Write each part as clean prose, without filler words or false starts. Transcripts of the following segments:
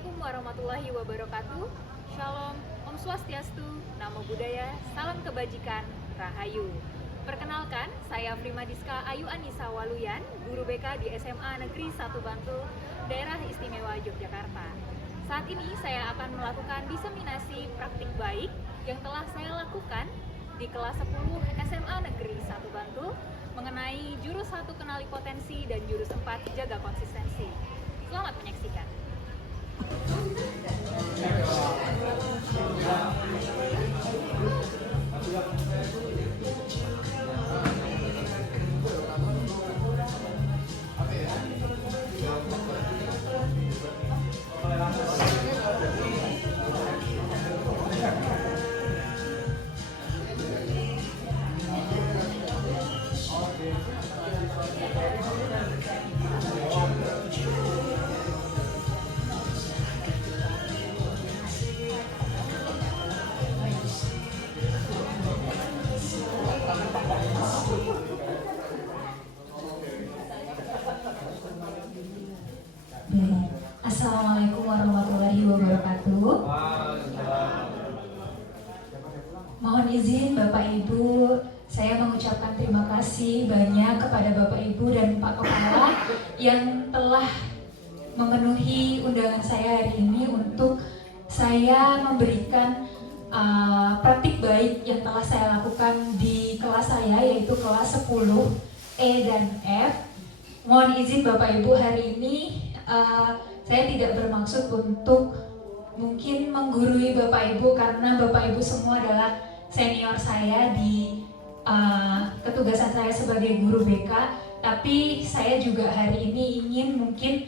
Assalamualaikum warahmatullahi wabarakatuh. Shalom, Om Swastiastu, Namo Buddhaya, Salam Kebajikan, Rahayu. Perkenalkan, saya Primadiska Ayu Anissa Waluyan, guru BK di SMA Negeri 1 Bantul, Daerah Istimewa Yogyakarta. Saat ini saya akan melakukan diseminasi praktik baik yang telah saya lakukan di kelas 10 SMA Negeri 1 Bantul mengenai jurus 1 kenali potensi dan jurus 4 jaga konsistensi. Selamat menyaksikan. Assalamualaikum warahmatullahi wabarakatuh. Mohon izin Bapak Ibu, saya mengucapkan terima kasih banyak kepada Bapak Ibu dan Pak Kepala yang telah memenuhi undangan saya hari ini untuk saya memberikan praktik baik yang telah saya lakukan di kelas saya, yaitu kelas 10 E dan F. Mohon izin Bapak Ibu, hari ini saya tidak bermaksud untuk mungkin menggurui Bapak Ibu, karena Bapak Ibu semua adalah senior saya di ketugasan saya sebagai guru BK. Tapi saya juga hari ini ingin mungkin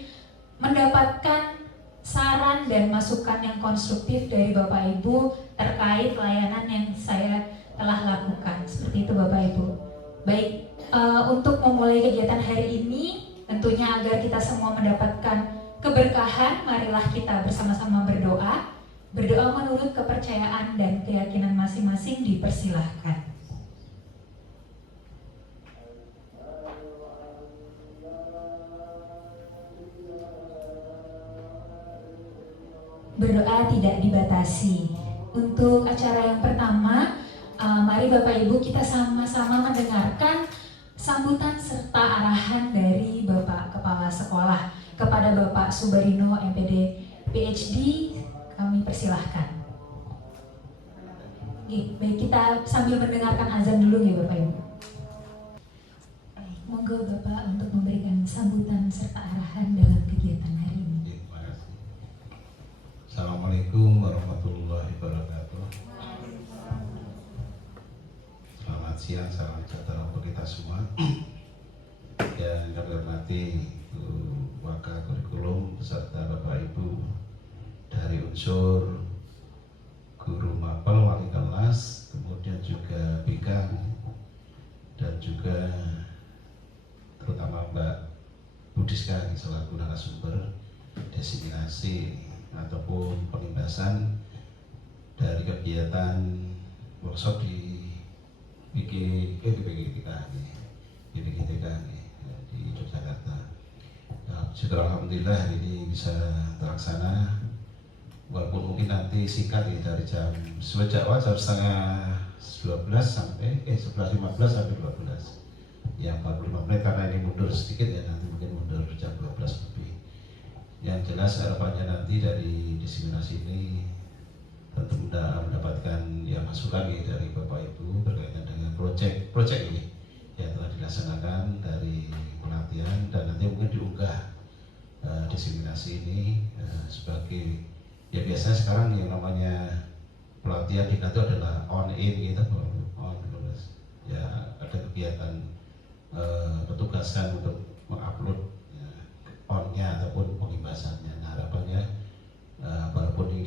mendapatkan saran dan masukan yang konstruktif dari Bapak Ibu terkait pelayanan yang saya telah lakukan. Seperti itu Bapak Ibu. Baik, untuk memulai kegiatan hari ini, tentunya agar kita semua mendapatkan keberkahan, marilah kita bersama-sama berdoa. Berdoa menurut kepercayaan dan keyakinan masing-masing, dipersilahkan. Berdoa tidak dibatasi. Untuk acara yang pertama, mari Bapak Ibu kita sama-sama mendengarkan sambutan serta arahan dari Bapak Kepala Sekolah. Kepada Bapak Subarino MPD PhD, kami persilahkan. Baik, kita sambil mendengarkan azan dulu ya Bapak Ibu. Monggo Bapak untuk memberikan sambutan serta arahan dalam kegiatan hari ini. Terima kasih. Assalamualaikum warahmatullahi wabarakatuh. Selamat siang, salam sejahtera untuk kita semua. Dan kami hormati Wakil Kurikulum beserta Bapak Ibu dari unsur guru mapel, wali kelas, kemudian juga BK, dan juga terutama Mbak Budiska selaku narasumber diseminasi ataupun pelimbasan dari kegiatan workshop di BPGTK di Yogyakarta. Syukur alhamdulillah hari ini bisa terlaksana, walaupun mungkin nanti singkat ya, dari jam sejak awal jam setengah 12 sampai 11.15 sampai 12 ya, 45 menit karena ini mundur sedikit ya, nanti mungkin mundur jam 12 lebih. Yang jelas harapannya nanti dari diseminasi ini tentu mendapatkan ya masukan ya dari Bapak Ibu berkaitan dengan proyek ini yang telah dilaksanakan dari pelatihan, dan nanti mungkin diunggah diseminasi ini sebagai ya biasanya sekarang yang namanya pelatihan kita itu adalah on in gitu, on terus ya ada kegiatan petugaskan untuk mengupload ya, onnya ataupun pengibasannya. Nah, harapannya walaupun ini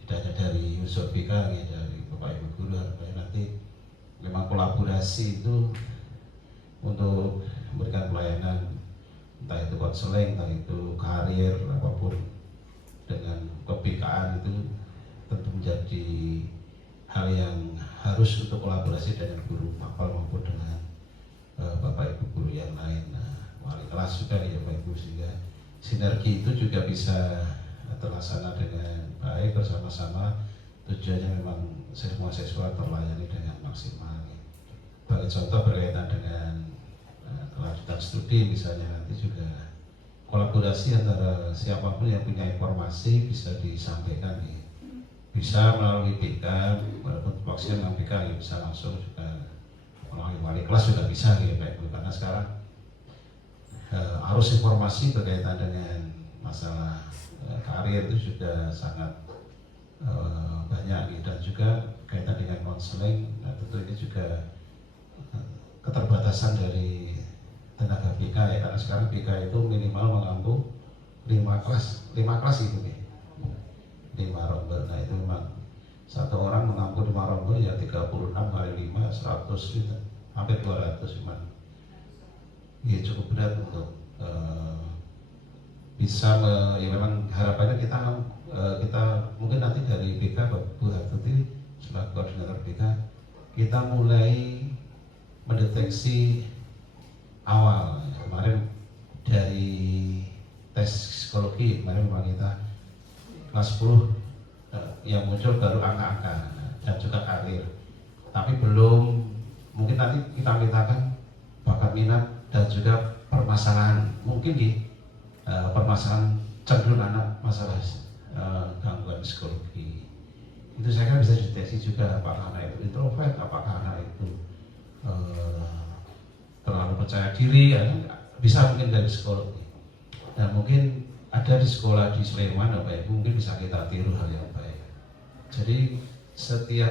tidak hanya dari unsur BK ya, dari Bapak Ibu guru, harapannya nanti memang kolaborasi itu untuk memberikan pelayanan, entah itu konseling, entah itu karir, apapun dengan kebikaan itu tentu menjadi hal yang harus untuk kolaborasi dengan guru mapel maupun dengan Bapak Ibu guru yang lain. Nah, wali kelas juga ya Bapak Ibu, sehingga sinergi itu juga bisa terlaksana dengan baik bersama-sama. Tujuannya memang semua siswa terlayani dengan maksimal. Bagi contoh berkaitan dengan kelanjutan studi misalnya, nanti juga kolaborasi antara siapapun yang punya informasi bisa disampaikan ya. Bisa melalui BK, walaupun vaksin dengan BK ya bisa langsung juga melalui wali kelas juga bisa ya Pak Ibu, karena sekarang arus informasi berkaitan dengan masalah karir itu juga sangat banyak dan juga kaitan dengan konseling. Nah, tentu ini juga keterbatasan dari tenaga BK ya, karena sekarang BK itu minimal mengampu 5 kelas itu ya, 5 rombel. Nah itu memang satu orang mengampu 5 rombel ya 36 kali 5 100 gitu, hampir 200 memang ya cukup berat untuk bisa ya memang harapannya kita mungkin nanti dari BK Bu Hartuti sebagai koordinator BK kita mulai mendeteksi awal. Kemarin dari tes psikologi kemarin memang kita kelas 10 yang muncul baru angka-angka dan juga karir, tapi belum, mungkin nanti kita mintakan bakat minat dan juga permasalahan, mungkin permasalahan cenderung anak masalah gangguan psikologi itu saya kira bisa dideteksi juga, apakah anak itu introvert, apakah anak itu terlalu percaya diri ya, bisa mungkin dari psikologi. Dan mungkin ada di sekolah di Sleman Bapak Ibu mungkin bisa kita tiru hal yang baik. Jadi setiap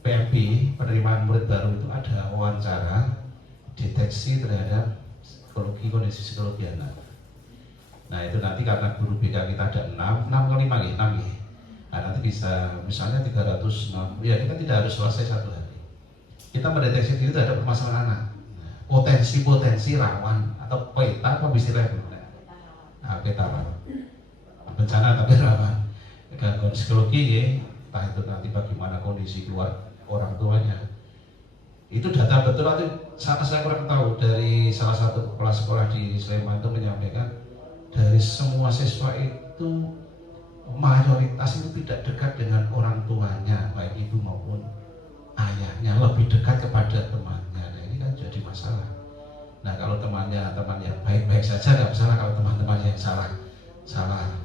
PMP penerimaan murid baru itu ada wawancara deteksi terhadap kondisi psikologi anak. Nah itu nanti karena guru BK kita ada 6 kali 5 ya, 6 ya. Nah nanti bisa misalnya 306 ya, kita tidak harus selesai satu hari. Kita mendeteksi itu ada permasalahan anak, potensi rawan atau peta apa istilahnya, peta rawan bencana tapi rawan gangguan psikologi ya, entah itu nanti bagaimana kondisi keluar orang tuanya. Itu data betul nanti saya kurang tahu, dari salah satu kepala sekolah di Sleman itu menyampaikan dari semua siswa itu mayoritas itu tidak dekat dengan orang tuanya, baik ibu maupun ayahnya, lebih dekat kepada temannya. Nah ini kan jadi masalah. Nah kalau teman yang baik-baik saja nggak masalah, kalau teman-teman yang salah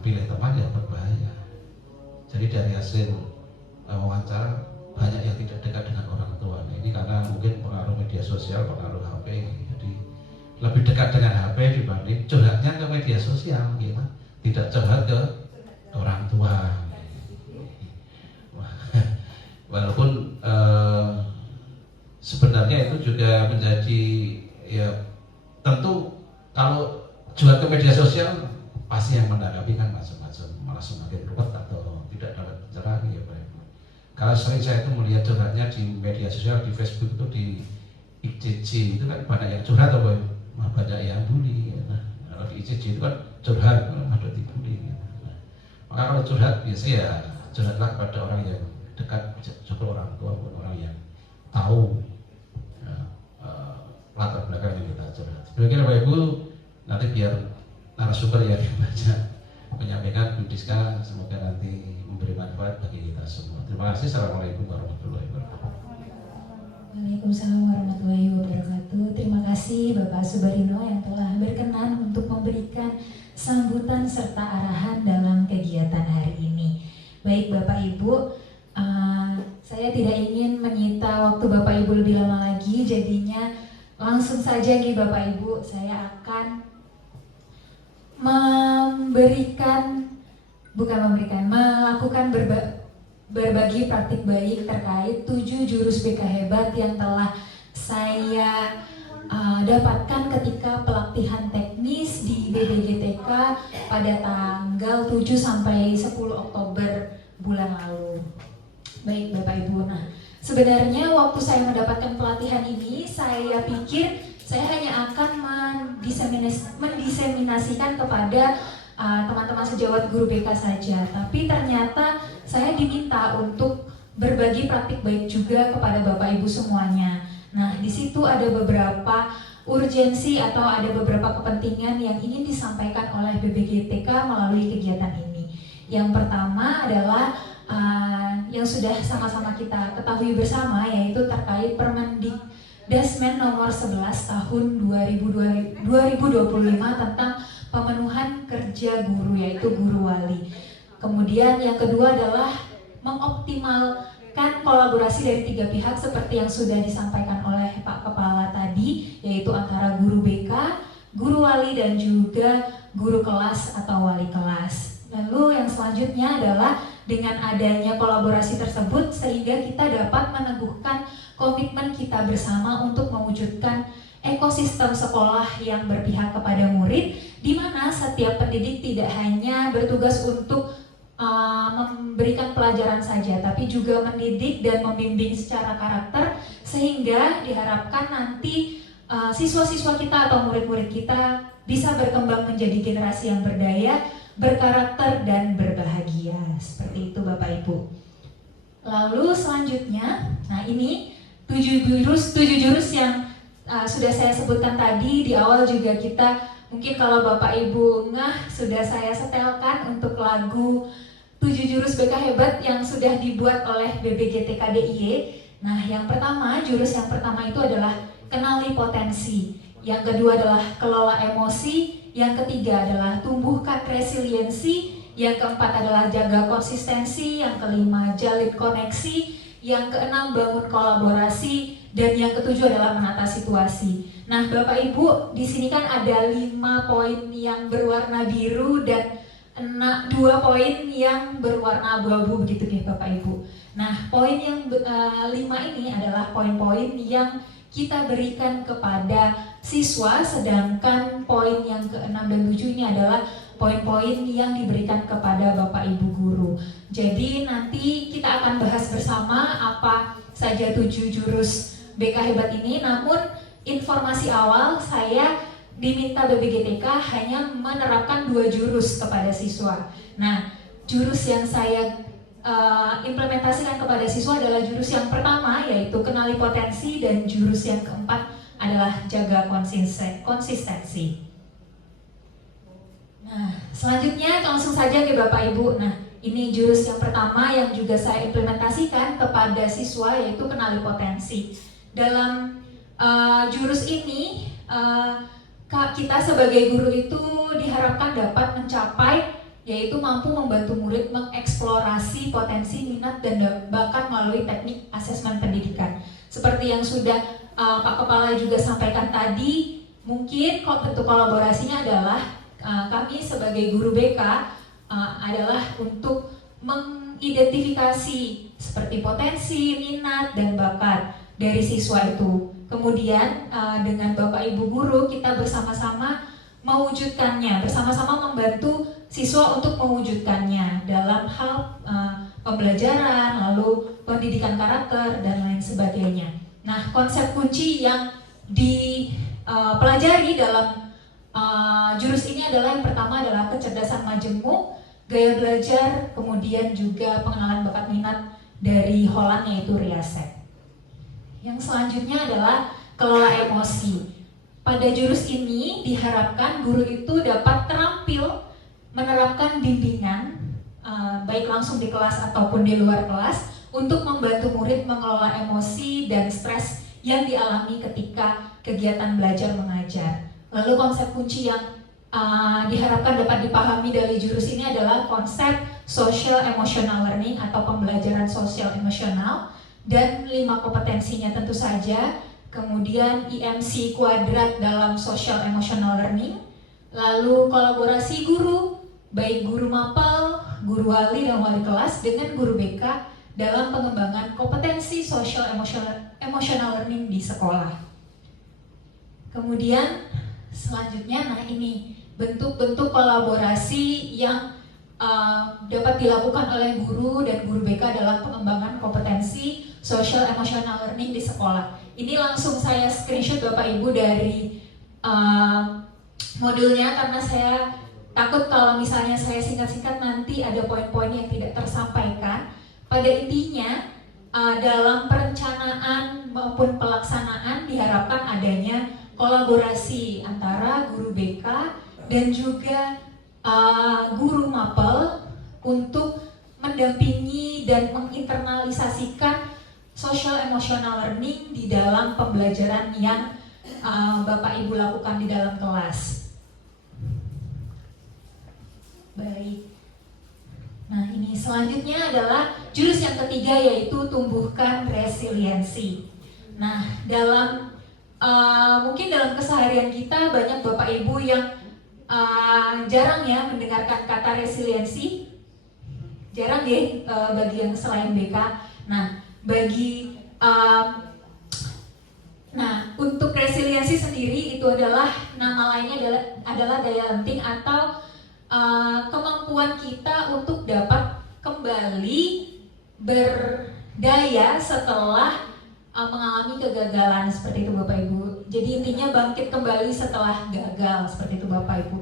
pilih teman ya berbahaya. Jadi dari hasil wawancara banyak yang tidak dekat dengan orang tua. Nah, ini karena mungkin pengaruh media sosial, pengaruh HP. Jadi lebih dekat dengan HP dibanding curhatnya ke media sosial, gitu. Tidak curhat ke orang tua. Walaupun sebenarnya itu juga menjadi ya, tentu kalau curhat ke media sosial pasti yang menanggapi kan macam-macam, malah semakin ruwet atau tidak dapat pencerahan ya Pak. Kalau sering saya itu melihat curhatnya di media sosial, di Facebook itu, di ICC itu kan banyak yang curhat atau banyak yang bully. Nah, kalau di ICC itu kan curhat, ada dibully. Nah, maka kalau curhat biasanya ya curhatlah kepada orang yang dekat, contoh orang tua maupun orang yang tahu latar belakang yang kita curhat. Demikian Bapak Ibu, nanti biar narasumber yang banyak menyampaikan Bu Diska, semoga nanti memberi manfaat bagi kita semua. Terima kasih. Assalamualaikum warahmatullahi wabarakatuh. Waalaikumsalam warahmatullahi wabarakatuh. Terima kasih Bapak Subarino yang telah berkenan untuk memberikan sambutan serta arahan dalam kegiatan hari ini. Baik Bapak Ibu, saya tidak ingin menyita waktu Bapak Ibu lebih lama lagi, jadinya langsung saja nih Bapak Ibu, saya akan melakukan berbagi praktik baik terkait 7 jurus BK hebat yang telah saya dapatkan ketika pelatihan teknis di BBGTK pada tanggal 7 sampai 10 Oktober bulan lalu. Baik Bapak Ibu, nah sebenarnya waktu saya mendapatkan pelatihan ini, saya pikir saya hanya akan mendiseminasikan kepada teman-teman sejawat guru BK saja, tapi ternyata saya diminta untuk berbagi praktik baik juga kepada Bapak Ibu semuanya. Nah, di situ ada beberapa urgensi atau ada beberapa kepentingan yang ingin disampaikan oleh BBGTK melalui kegiatan ini. Yang pertama adalah yang sudah sama-sama kita ketahui bersama, yaitu terkait Permendikdasmen nomor 11 tahun 2025 tentang pemenuhan kerja guru, yaitu guru wali. Kemudian yang kedua adalah mengoptimalkan kolaborasi dari 3 pihak seperti yang sudah disampaikan oleh Pak Kepala tadi, yaitu antara guru BK, guru wali, dan juga guru kelas atau wali kelas. Lalu yang selanjutnya adalah dengan adanya kolaborasi tersebut sehingga kita dapat meneguhkan komitmen kita bersama untuk mewujudkan ekosistem sekolah yang berpihak kepada murid, di mana setiap pendidik tidak hanya bertugas untuk memberikan pelajaran saja, tapi juga mendidik dan membimbing secara karakter, sehingga diharapkan nanti siswa-siswa kita atau murid-murid kita bisa berkembang menjadi generasi yang berdaya, berkarakter, dan berbahagia. Seperti itu Bapak Ibu. Lalu selanjutnya, nah ini 7 jurus yang sudah saya sebutkan tadi. Di awal juga kita, mungkin kalau Bapak Ibu sudah saya setelkan untuk lagu 7 jurus BK Hebat yang sudah dibuat oleh BPGT-KDIY. Nah, jurus yang pertama itu adalah kenali potensi. Yang kedua adalah kelola emosi. Yang ketiga adalah tumbuhkan resiliensi. Yang keempat adalah jaga konsistensi. Yang kelima jalin koneksi. Yang keenam bangun kolaborasi. Dan yang ketujuh adalah menata situasi. Nah, Bapak Ibu, di sini kan ada 5 poin yang berwarna biru dan 2 poin yang berwarna abu-abu begitu deh Bapak Ibu. Nah, poin yang 5 ini adalah poin-poin yang kita berikan kepada siswa, sedangkan poin yang ke-6 dan 7 ini adalah poin-poin yang diberikan kepada Bapak Ibu guru. Jadi nanti kita akan bahas bersama apa saja 7 jurus BK Hebat ini, namun informasi awal saya diminta BPGTK hanya menerapkan 2 jurus kepada siswa. Nah, jurus yang saya implementasikan kepada siswa adalah jurus yang pertama, yaitu kenali potensi, dan jurus yang keempat adalah jaga konsistensi. Nah, selanjutnya langsung saja ke Bapak Ibu. Nah, ini jurus yang pertama yang juga saya implementasikan kepada siswa, yaitu kenali potensi. Dalam jurus ini kita sebagai guru itu diharapkan dapat mencapai, yaitu mampu membantu murid mengeksplorasi potensi, minat, dan bakat melalui teknik asesmen pendidikan. Seperti yang sudah Pak Kepala juga sampaikan tadi, mungkin bentuk kolaborasinya adalah kami sebagai guru BK adalah untuk mengidentifikasi seperti potensi, minat, dan bakat dari siswa itu. Kemudian dengan Bapak Ibu guru kita bersama-sama mewujudkannya, bersama-sama membantu siswa untuk mewujudkannya dalam hal pembelajaran, lalu pendidikan karakter, dan lain sebagainya. Nah, konsep kunci yang dipelajari dalam jurus ini adalah yang pertama adalah kecerdasan majemuk, gaya belajar, kemudian juga pengenalan bakat minat dari Holland, yaitu Riasek. Yang selanjutnya adalah kelola emosi. Pada jurus ini diharapkan guru itu dapat terampil menerapkan bimbingan baik langsung di kelas ataupun di luar kelas untuk membantu murid mengelola emosi dan stres yang dialami ketika kegiatan belajar mengajar. Lalu konsep kunci yang diharapkan dapat dipahami dari jurus ini adalah konsep social emotional learning atau pembelajaran sosial emosional, dan 5 kompetensinya tentu saja. Kemudian IMC kuadrat dalam social emotional learning, lalu kolaborasi guru, baik guru mapel, guru wali, dan wali kelas dengan guru BK dalam pengembangan kompetensi social emotional learning di sekolah. Kemudian selanjutnya, nah ini bentuk-bentuk kolaborasi yang dapat dilakukan oleh guru dan guru BK dalam pengembangan kompetensi social emotional learning di sekolah. Ini langsung saya screenshot Bapak Ibu dari modulnya, karena saya takut kalau misalnya saya singkat-singkat nanti ada poin-poin yang tidak tersampaikan. Pada intinya dalam perencanaan maupun pelaksanaan diharapkan adanya kolaborasi antara guru BK dan juga guru mapel untuk mendampingi dan menginternalisasikan social emotional learning di dalam pembelajaran yang Bapak Ibu lakukan di dalam kelas. Baik. Nah, ini selanjutnya adalah jurus yang ketiga, yaitu tumbuhkan resiliensi. Nah, mungkin dalam keseharian kita banyak Bapak Ibu yang jarang ya mendengarkan kata resiliensi. Jarang ya bagi yang selain BK. Nah, untuk resiliensi sendiri itu adalah nama lainnya adalah daya lenting atau kemampuan kita untuk dapat kembali berdaya setelah mengalami kegagalan, seperti itu Bapak Ibu. Jadi intinya bangkit kembali setelah gagal, seperti itu Bapak Ibu.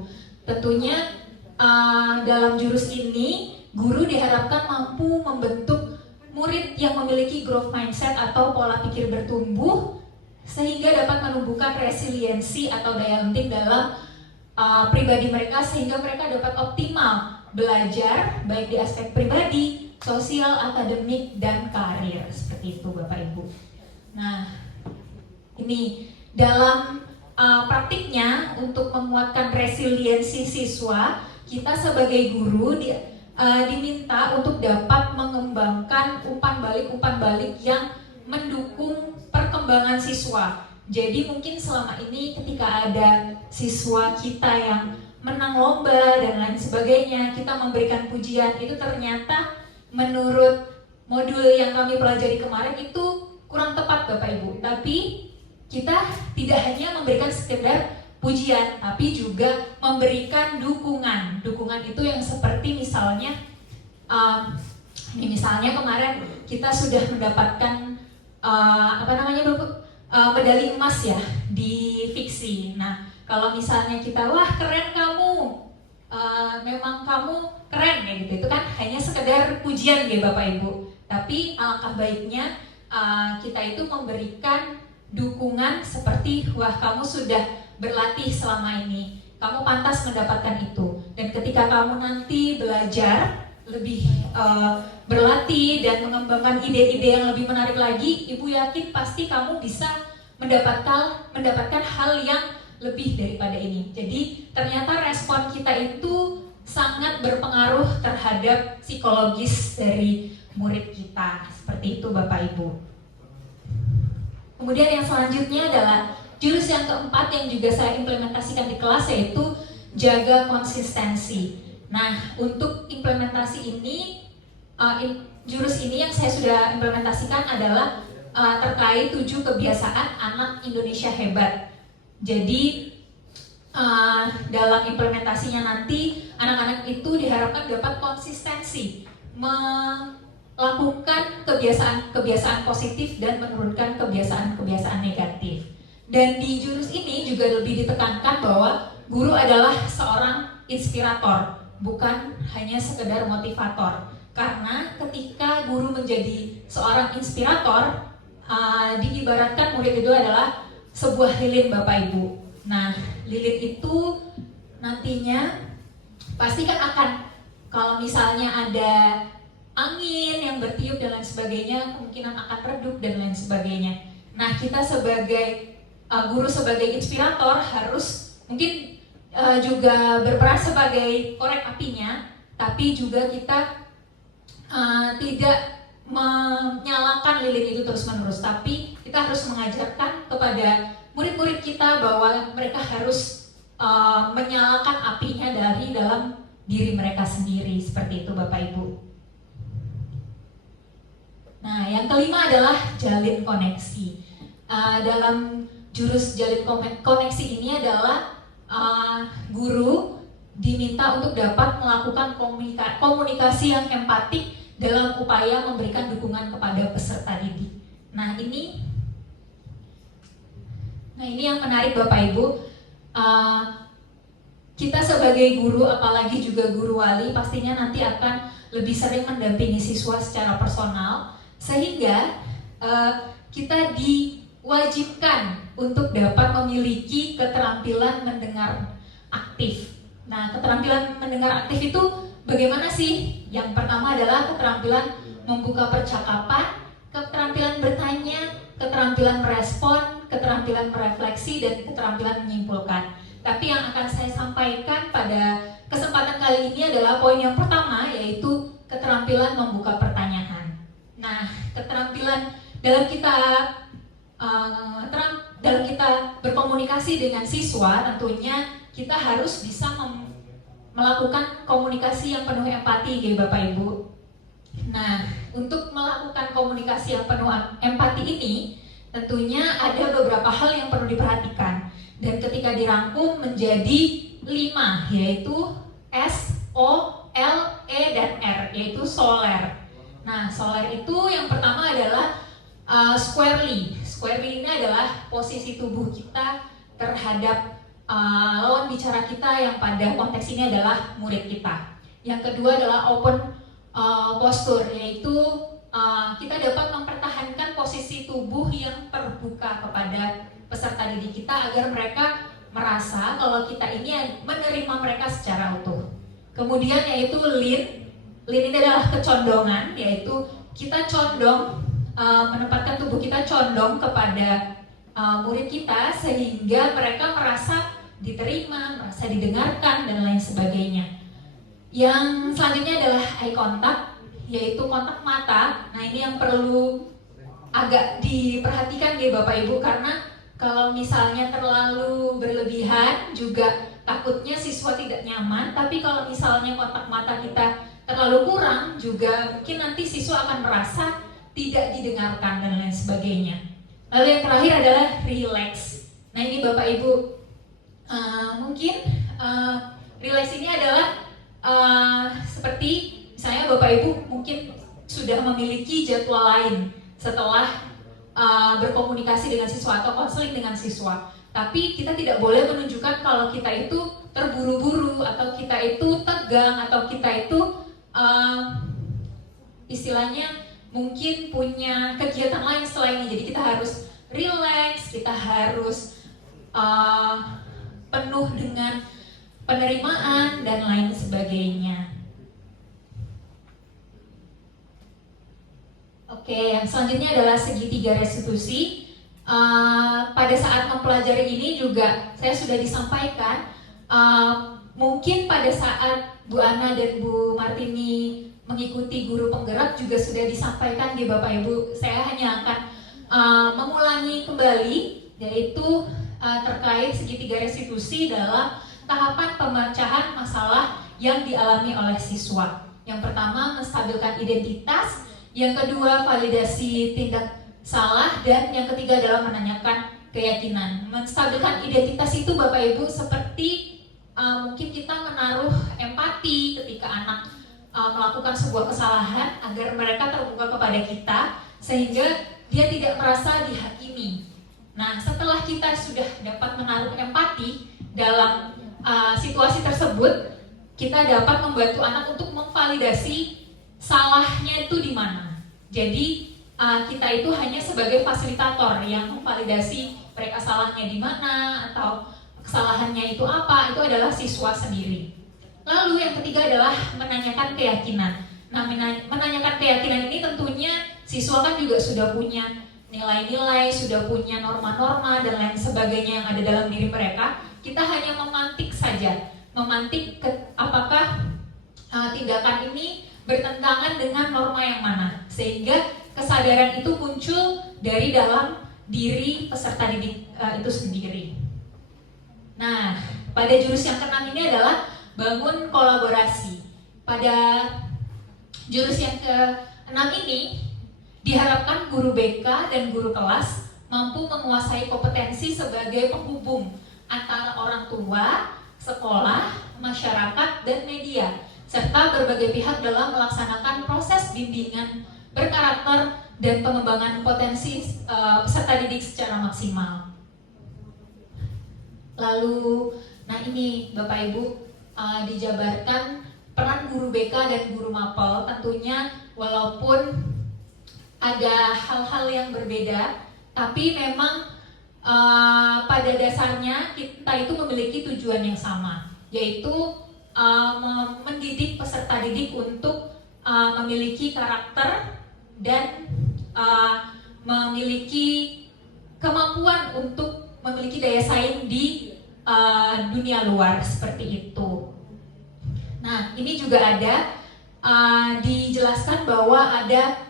Tentunya dalam jurus ini guru diharapkan mampu membentuk murid yang memiliki growth mindset atau pola pikir bertumbuh sehingga dapat menumbuhkan resiliensi atau daya lenting dalam pribadi mereka sehingga mereka dapat optimal belajar baik di aspek pribadi, sosial, akademik, dan karir, seperti itu Bapak Ibu. Nah, ini dalam praktiknya untuk menguatkan resiliensi siswa, kita sebagai guru diminta untuk dapat mengembangkan umpan balik yang mendukung perkembangan siswa. Jadi mungkin selama ini ketika ada siswa kita yang menang lomba dan lain sebagainya, kita memberikan pujian, itu ternyata menurut modul yang kami pelajari kemarin itu kurang tepat Bapak Ibu. Tapi kita tidak hanya memberikan sekedar pujian, tapi juga memberikan dukungan. Dukungan itu yang seperti misalnya kemarin kita sudah mendapatkan medali emas ya di fiksi. Nah, kalau misalnya kita wah keren kamu, memang kamu keren ya gitu, itu kan hanya sekedar pujian ya Bapak Ibu. Tapi alangkah baiknya kita itu memberikan dukungan seperti wah kamu sudah berlatih selama ini, kamu pantas mendapatkan itu. Dan ketika kamu nanti belajar lebih berlatih dan mengembangkan ide-ide yang lebih menarik lagi, Ibu yakin pasti kamu bisa mendapatkan hal yang lebih daripada ini. Jadi ternyata respon kita itu sangat berpengaruh terhadap psikologis dari murid kita, seperti itu Bapak Ibu. Kemudian yang selanjutnya adalah jurus yang keempat yang juga saya implementasikan di kelas, yaitu jaga konsistensi. Nah, untuk implementasi ini, jurus ini yang saya sudah implementasikan adalah terkait 7 kebiasaan anak Indonesia hebat. Jadi dalam implementasinya nanti anak-anak itu diharapkan dapat konsistensi melakukan kebiasaan positif dan menurunkan kebiasaan negatif. Dan di jurus ini juga lebih ditekankan bahwa guru adalah seorang inspirator, bukan hanya sekedar motivator. Karena ketika guru menjadi seorang inspirator, diibaratkan murid itu adalah sebuah lilin Bapak Ibu. Nah, lilin itu nantinya pasti kan akan, kalau misalnya ada angin yang bertiup dan lain sebagainya, kemungkinan akan redup dan lain sebagainya. Nah, kita sebagai guru, sebagai inspirator harus mungkin juga berperan sebagai korek apinya, tapi juga kita tidak menyalakan lilin itu terus-menerus, tapi kita harus mengajarkan kepada murid-murid kita bahwa mereka harus menyalakan apinya dari dalam diri mereka sendiri, seperti itu Bapak Ibu. Nah, yang kelima adalah jalin koneksi. Dalam jurus jalin koneksi ini adalah guru diminta untuk dapat melakukan komunikasi yang empatik dalam upaya memberikan dukungan kepada peserta didik. Nah ini yang menarik Bapak Ibu. Kita sebagai guru, apalagi juga guru wali, pastinya nanti akan lebih sering mendampingi siswa secara personal, sehingga kita diwajibkan untuk dapat memiliki keterampilan mendengar aktif. Nah, keterampilan mendengar aktif itu bagaimana sih? Yang pertama adalah keterampilan membuka percakapan, keterampilan bertanya, keterampilan merespon, keterampilan merefleksi, dan keterampilan menyimpulkan. Tapi yang akan saya sampaikan pada kesempatan kali ini adalah poin yang pertama, yaitu keterampilan membuka pertanyaan. Nah, keterampilan dalam kita berkomunikasi dengan siswa, tentunya kita harus bisa melakukan komunikasi yang penuh empati, ya Bapak Ibu. Nah, untuk melakukan komunikasi yang penuh empati ini, tentunya ada beberapa hal yang perlu diperhatikan. Dan ketika dirangkum menjadi 5, yaitu S, O, L, E, dan R, yaitu soler. Nah, soler itu yang pertama adalah squarely. Squarely ini adalah posisi tubuh kita terhadap lawan bicara kita yang pada konteks ini adalah murid kita. Yang kedua adalah open posture, yaitu kita dapat mempertahankan posisi tubuh yang terbuka kepada peserta didik kita agar mereka merasa kalau kita ini menerima mereka secara utuh. Kemudian yaitu lean. Lean ini adalah kecondongan, yaitu kita condong, menempatkan tubuh kita condong kepada murid kita sehingga mereka merasa diterima, merasa didengarkan, dan lain sebagainya. Yang selanjutnya adalah eye contact, yaitu kontak mata. Nah, ini yang perlu agak diperhatikan ya Bapak Ibu, karena kalau misalnya terlalu berlebihan juga takutnya siswa tidak nyaman. Tapi kalau misalnya kontak mata kita terlalu kurang juga mungkin nanti siswa akan merasa tidak didengarkan dan lain sebagainya. Lalu yang terakhir adalah relax. Nah, ini Bapak Ibu, mungkin relax ini adalah seperti misalnya Bapak Ibu mungkin sudah memiliki jadwal lain setelah berkomunikasi dengan siswa atau konseling dengan siswa. Tapi kita tidak boleh menunjukkan kalau kita itu terburu-buru atau kita itu tegang atau kita itu istilahnya mungkin punya kegiatan lain setelah ini. Jadi kita harus relax, kita harus penuh dengan penerimaan dan lain sebagainya. Oke, yang selanjutnya adalah segitiga restitusi. Pada saat mempelajari ini juga saya sudah disampaikan, mungkin pada saat Bu Ana dan Bu Martini mengikuti guru penggerak juga sudah disampaikan di Bapak Ibu. Saya hanya akan mengulangi kembali, yaitu terkait segitiga restitusi dalam tahapan pemecahan masalah yang dialami oleh siswa. Yang pertama, menstabilkan identitas. Yang kedua, validasi tindak salah. Dan yang ketiga adalah menanyakan keyakinan. Menstabilkan identitas itu Bapak Ibu seperti mungkin kita menaruh empati ketika anak melakukan sebuah kesalahan agar mereka terbuka kepada kita sehingga dia tidak merasa dihakimi. Nah, setelah kita sudah dapat menaruh empati dalam situasi tersebut, kita dapat membantu anak untuk memvalidasi salahnya itu di mana. Jadi kita itu hanya sebagai fasilitator yang memvalidasi mereka salahnya di mana atau kesalahannya itu apa, itu adalah siswa sendiri. Lalu yang ketiga adalah menanyakan keyakinan. Nah, menanyakan keyakinan ini tentunya siswa kan juga sudah punya nilai-nilai, sudah punya norma-norma dan lain sebagainya yang ada dalam diri mereka. Kita hanya memantik saja, memantik apakah tindakan ini bertentangan dengan norma yang mana, sehingga kesadaran itu muncul dari dalam diri peserta didik itu sendiri. Nah, pada jurus yang ke-6 ini adalah bangun kolaborasi. Pada jurus yang ke-6 ini diharapkan guru BK dan guru kelas mampu menguasai kompetensi sebagai penghubung antara orang tua, sekolah, masyarakat, dan media, serta berbagai pihak dalam melaksanakan proses bimbingan berkarakter dan pengembangan potensi peserta didik secara maksimal. Lalu, nah ini Bapak Ibu, dijabarkan peran guru BK dan guru MAPEL. Tentunya walaupun ada hal-hal yang berbeda, tapi memang pada dasarnya kita itu memiliki tujuan yang sama, yaitu mendidik peserta didik untuk memiliki karakter dan memiliki kemampuan untuk memiliki daya saing di dunia luar seperti itu. Nah, ini juga ada dijelaskan bahwa ada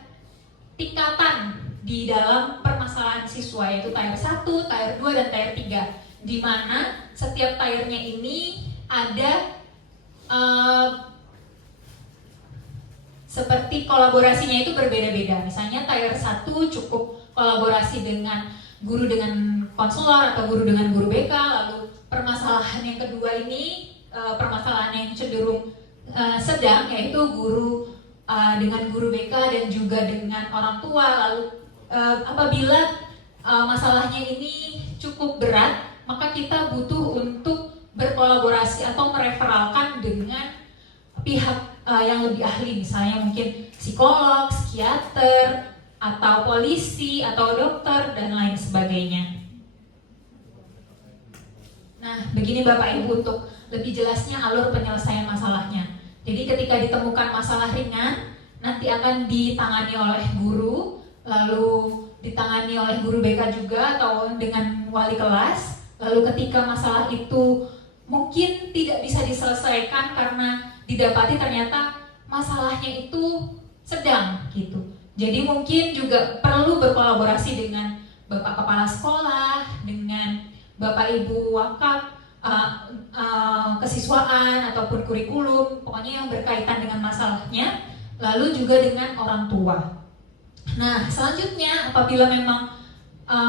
tingkatan di dalam permasalahan siswa, yaitu tier 1, tier 2, dan tier 3, di mana setiap tiernya ini ada seperti kolaborasinya itu berbeda-beda. Misalnya tier 1 cukup kolaborasi dengan guru dengan konselor atau guru dengan guru BK. Lalu permasalahan yang kedua ini permasalahan yang cenderung sedang, yaitu guru dengan guru BK dan juga dengan orang tua. Lalu apabila masalahnya ini cukup berat, maka kita butuh untuk berkolaborasi atau mereferalkan dengan pihak yang lebih ahli, misalnya mungkin psikolog, psikiater, atau polisi, atau dokter, dan lain sebagainya. Nah, begini Bapak Ibu untuk lebih jelasnya alur penyelesaian masalahnya. Jadi ketika ditemukan masalah ringan, nanti akan ditangani oleh guru, lalu ditangani oleh guru BK juga atau dengan wali kelas. Lalu ketika masalah itu mungkin tidak bisa diselesaikan karena didapati ternyata masalahnya itu sedang gitu. Jadi mungkin juga perlu berkolaborasi dengan Bapak Kepala Sekolah, dengan Bapak Ibu Wakaf, kesiswaan ataupun kurikulum, pokoknya yang berkaitan dengan masalahnya, lalu juga dengan orang tua. Nah, selanjutnya apabila memang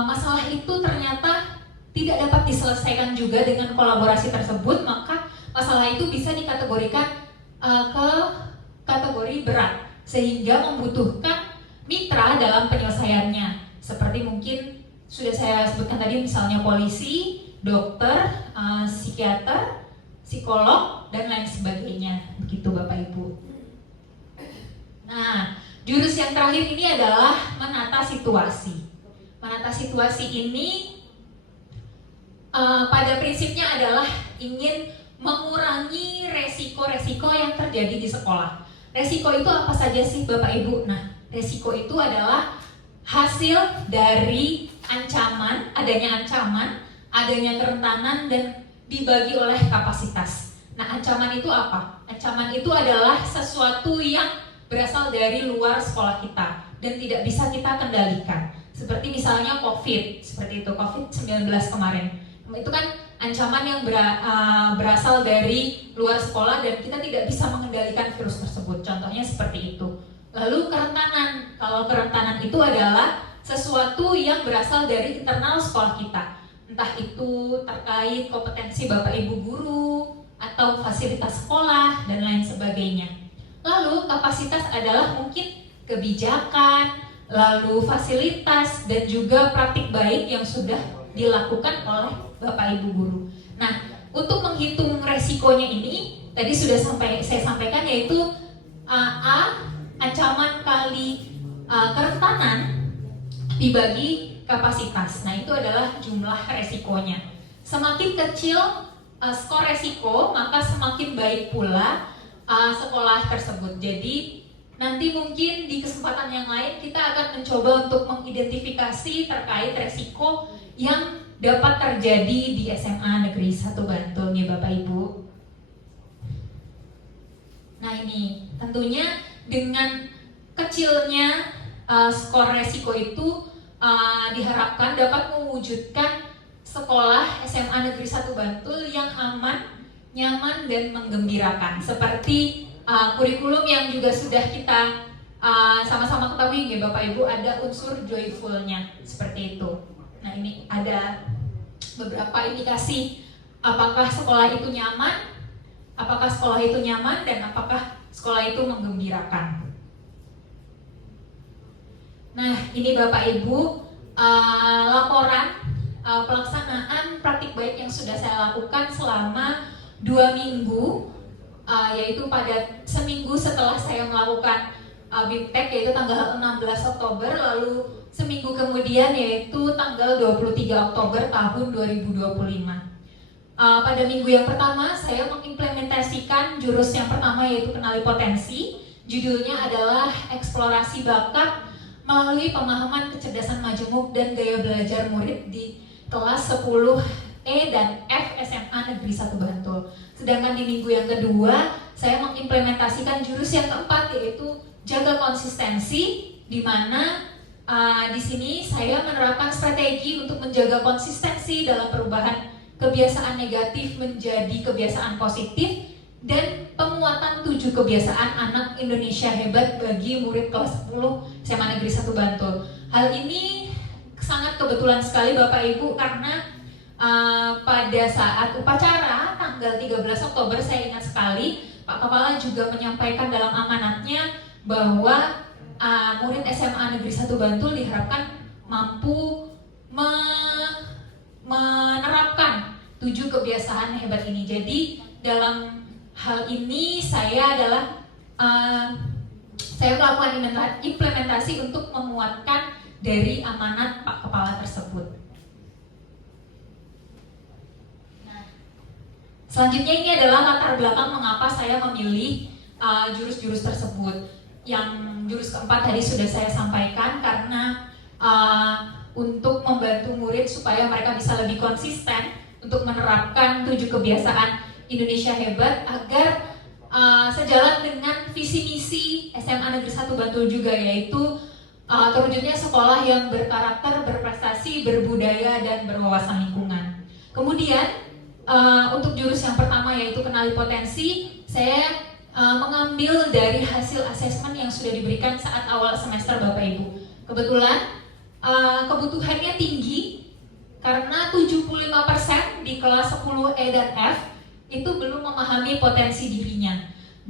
masalah itu ternyata tidak dapat diselesaikan juga dengan kolaborasi tersebut, maka masalah itu bisa dikategorikan ke kategori berat, sehingga membutuhkan mitra dalam penyelesaiannya. Seperti mungkin sudah saya sebutkan tadi, misalnya polisi, dokter, psikiater, psikolog, dan lain sebagainya. Begitu Bapak Ibu. Nah, jurus yang terakhir ini adalah menata situasi. Menata situasi ini pada prinsipnya adalah ingin mengurangi resiko-resiko yang terjadi di sekolah. Resiko itu apa saja sih Bapak Ibu? Nah, resiko itu adalah hasil dari ancaman, adanya kerentanan, dan dibagi oleh kapasitas. Nah, ancaman itu apa? Ancaman itu adalah sesuatu yang berasal dari luar sekolah kita dan tidak bisa kita kendalikan. Seperti misalnya COVID, seperti itu, COVID-19 kemarin. Itu kan ancaman yang berasal dari luar sekolah dan kita tidak bisa mengendalikan virus tersebut. Contohnya seperti itu. Lalu kerentanan. Kalau kerentanan itu adalah sesuatu yang berasal dari internal sekolah kita. Entah itu terkait kompetensi Bapak Ibu guru atau fasilitas sekolah dan lain sebagainya. Lalu kapasitas adalah mungkin kebijakan, lalu fasilitas, dan juga praktik baik yang sudah dilakukan oleh Bapak Ibu guru. Nah, untuk menghitung resikonya ini tadi sudah saya sampaikan, yaitu ancaman kali kerentanan dibagi kapasitas. Nah, itu adalah jumlah resikonya. Semakin kecil skor resiko, maka semakin baik pula sekolah tersebut. Jadi nanti mungkin di kesempatan yang lain kita akan mencoba untuk mengidentifikasi terkait resiko yang dapat terjadi di SMA Negeri 1 Bantul nih Bapak Ibu. Nah, ini tentunya dengan kecilnya skor resiko itu diharapkan dapat mewujudkan sekolah SMA Negeri 1 Bantul yang aman, nyaman, dan menggembirakan. Seperti kurikulum yang juga sudah kita sama-sama ketahui ya Bapak Ibu, ada unsur joyfulnya seperti itu. Nah, ini ada beberapa indikasi apakah sekolah itu nyaman, dan apakah sekolah itu menggembirakan. Nah, ini Bapak Ibu laporan pelaksanaan praktik baik yang sudah saya lakukan selama 2 minggu, yaitu pada seminggu setelah saya melakukan BIMTEK, yaitu tanggal 16 Oktober, lalu seminggu kemudian yaitu tanggal 23 Oktober tahun 2025. Pada minggu yang pertama saya mengimplementasikan jurus yang pertama, yaitu kenali potensi. Judulnya adalah eksplorasi bakat melalui pemahaman kecerdasan majemuk dan gaya belajar murid di kelas 10E dan F SMA Negeri 1 Bantul. Sedangkan di minggu yang kedua saya mengimplementasikan jurus yang keempat, yaitu jaga konsistensi, di mana di sini saya menerapkan strategi untuk menjaga konsistensi dalam perubahan kebiasaan negatif menjadi kebiasaan positif dan penguatan 7 kebiasaan anak Indonesia hebat bagi murid kelas 10 SMA Negeri 1 Bantul. Hal ini sangat kebetulan sekali Bapak Ibu, karena pada saat upacara tanggal 13 Oktober saya ingat sekali Pak Kepala juga menyampaikan dalam amanatnya bahwa murid SMA Negeri 1 Bantul diharapkan mampu menerapkan 7 kebiasaan hebat ini. Jadi dalam hal ini saya melakukan implementasi untuk menguatkan dari amanat Pak Kepala tersebut. Nah, selanjutnya ini adalah latar belakang mengapa saya memilih jurus-jurus tersebut. Yang jurus keempat tadi sudah saya sampaikan, karena untuk membantu murid supaya mereka bisa lebih konsisten untuk menerapkan 7 kebiasaan Indonesia hebat agar sejalan dengan visi misi SMA Negeri 1 Bantul juga, yaitu terwujudnya sekolah yang berkarakter, berprestasi, berbudaya, dan berwawasan lingkungan. Kemudian untuk jurus yang pertama, yaitu kenali potensi, saya mengambil dari hasil asesmen yang sudah diberikan saat awal semester Bapak Ibu. Kebetulan kebutuhannya tinggi karena 75% di kelas 10E dan F itu belum memahami potensi dirinya,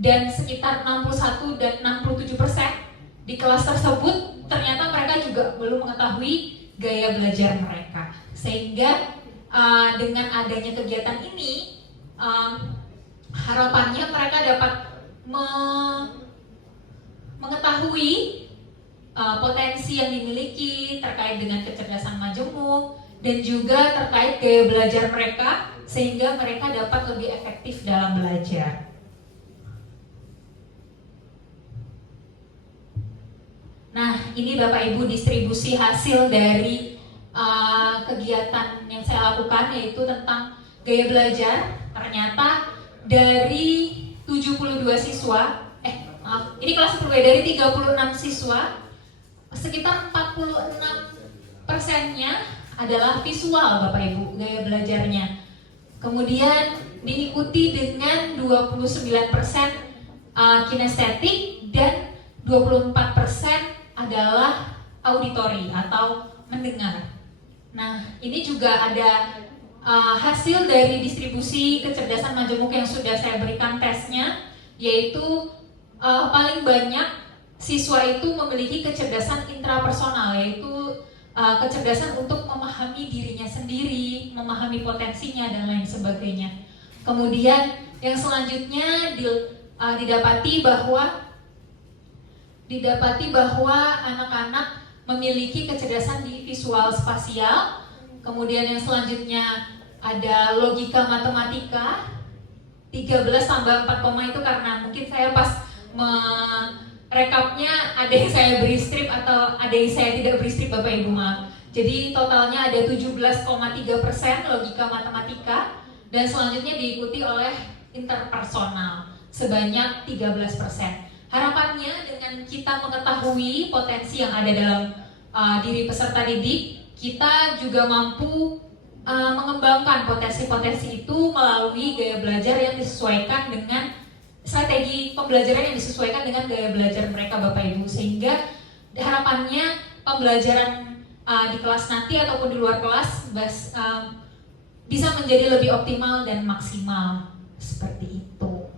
dan sekitar 61 dan 67% di kelas tersebut ternyata mereka juga belum mengetahui gaya belajar mereka. Sehingga dengan adanya kegiatan ini harapannya mereka dapat mengetahui potensi yang dimiliki terkait dengan kecerdasan majemuk dan juga terkait gaya belajar mereka, sehingga mereka dapat lebih efektif dalam belajar. Nah, ini Bapak Ibu distribusi hasil dari kegiatan yang saya lakukan, yaitu tentang gaya belajar. Ternyata dari 72 siswa, ini kelas 10 dari 36 siswa, sekitar 46%-nya adalah visual Bapak Ibu gaya belajarnya. Kemudian diikuti dengan 29% kinestetik dan 24% adalah auditori atau mendengar. Nah, ini juga ada hasil dari distribusi kecerdasan majemuk yang sudah saya berikan tesnya, yaitu paling banyak siswa itu memiliki kecerdasan intrapersonal, yaitu kecerdasan untuk memahami dirinya sendiri, memahami potensinya, dan lain sebagainya. Kemudian yang selanjutnya didapati bahwa anak-anak memiliki kecerdasan di visual spasial. Kemudian yang selanjutnya ada logika matematika. 13 tambah 4, itu karena mungkin saya pas rekapnya ada yang saya beri strip atau ada yang saya tidak beri strip Bapak Ibu, maaf. Jadi totalnya ada 17,3% logika matematika, dan selanjutnya diikuti oleh interpersonal sebanyak 13%. Harapannya dengan kita mengetahui potensi yang ada dalam diri peserta didik, kita juga mampu mengembangkan potensi-potensi itu melalui gaya belajar yang disesuaikan dengan strategi pembelajaran yang disesuaikan dengan gaya belajar mereka Bapak Ibu, sehingga harapannya pembelajaran di kelas nanti ataupun di luar kelas bisa menjadi lebih optimal dan maksimal, seperti itu.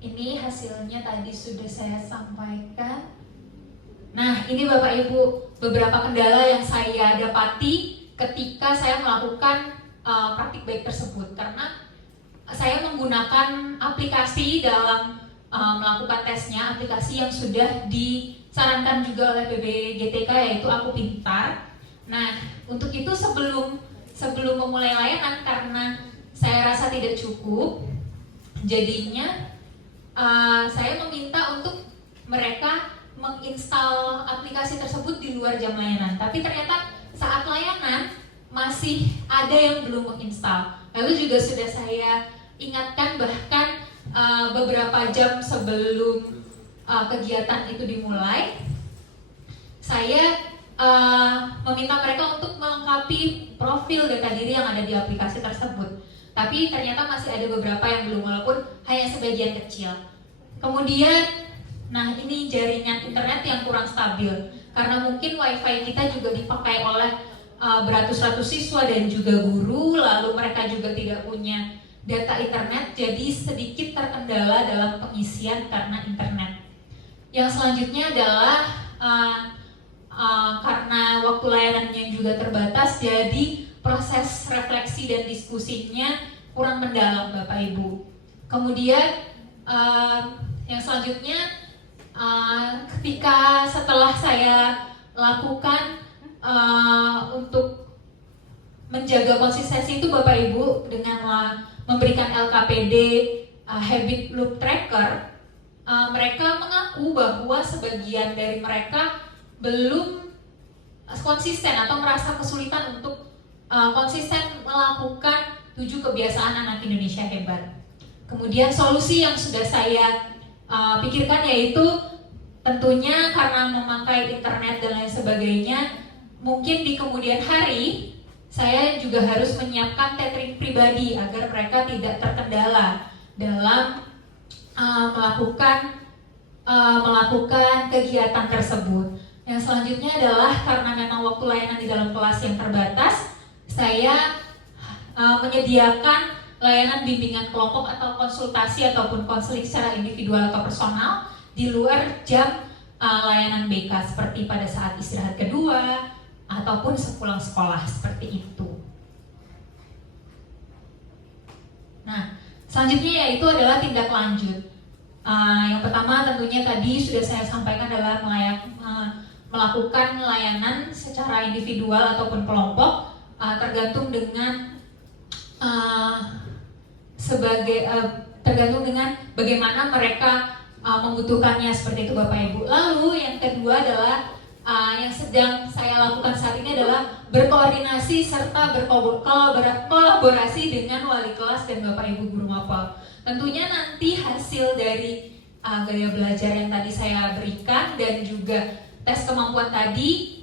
Ini hasilnya tadi sudah saya sampaikan. Nah, ini Bapak Ibu beberapa kendala yang saya dapati ketika saya melakukan praktik baik tersebut, karena saya menggunakan aplikasi dalam melakukan tesnya, aplikasi yang sudah disarankan juga oleh BPGTK, yaitu Aku Pintar. Nah, untuk itu sebelum sebelum memulai layanan, karena saya rasa tidak cukup, jadinya saya meminta untuk mereka menginstal aplikasi tersebut di luar jam layanan. Tapi ternyata saat layanan masih ada yang belum menginstal. Lalu juga sudah saya ingatkan, bahkan beberapa jam sebelum kegiatan itu dimulai, saya meminta mereka untuk melengkapi profil data diri yang ada di aplikasi tersebut. Tapi ternyata masih ada beberapa yang belum, walaupun hanya sebagian kecil. Kemudian, nah ini jaringan internet yang kurang stabil, karena mungkin wifi kita juga dipakai oleh beratus-ratus siswa dan juga guru, lalu mereka juga tidak punya data internet, jadi sedikit terkendala dalam pengisian karena internet. Yang selanjutnya adalah karena waktu layanannya juga terbatas, jadi proses refleksi dan diskusinya kurang mendalam Bapak Ibu. Kemudian yang selanjutnya, ketika setelah saya lakukan untuk menjaga konsistensi itu Bapak Ibu dengan memberikan LKPD Habit Loop Tracker, mereka mengaku bahwa sebagian dari mereka belum konsisten atau merasa kesulitan untuk konsisten melakukan 7 kebiasaan anak Indonesia hebat. Kemudian solusi yang sudah saya pikirkan yaitu tentunya karena memakai internet dan lain sebagainya, mungkin di kemudian hari saya juga harus menyiapkan tethering pribadi agar mereka tidak terkendala dalam melakukan kegiatan tersebut. Yang selanjutnya adalah karena memang waktu layanan di dalam kelas yang terbatas, saya menyediakan layanan bimbingan kelompok atau konsultasi ataupun konseling secara individual atau personal di luar jam layanan BK, seperti pada saat istirahat kedua ataupun sepulang sekolah, seperti itu. Nah, selanjutnya yaitu adalah tindak lanjut. Yang pertama tentunya tadi sudah saya sampaikan adalah melakukan layanan secara individual ataupun kelompok, tergantung dengan tergantung dengan bagaimana mereka membutuhkannya, seperti itu Bapak Ibu. Lalu yang kedua adalah yang sedang saya lakukan saat ini adalah berkoordinasi serta berkolaborasi dengan wali kelas dan Bapak Ibu guru mapel. Tentunya nanti hasil dari gaya belajar yang tadi saya berikan dan juga tes kemampuan tadi